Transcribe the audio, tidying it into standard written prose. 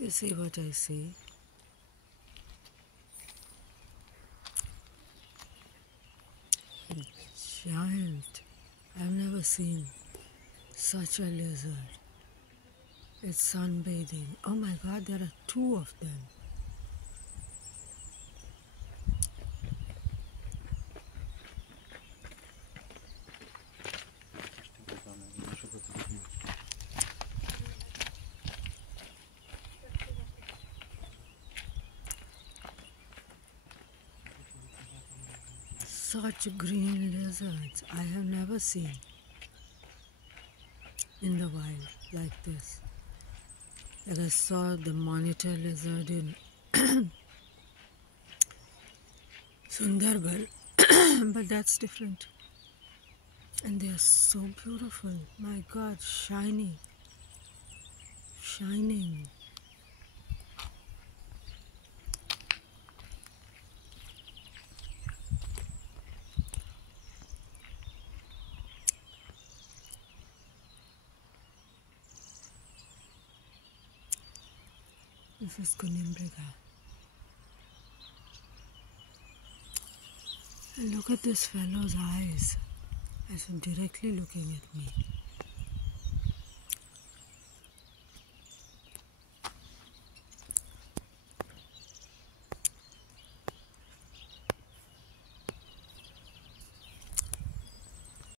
You see what I see? A giant. I've never seen such a lizard. It's sunbathing. Oh my god, there are two of them. Such green lizards I have never seen in the wild like this. Like I saw the monitor lizard in Sundarban, but that's different. And they are so beautiful. My god, shiny, shining. This is Kunimbriga. And look at this fellow's eyes as if directly looking at me.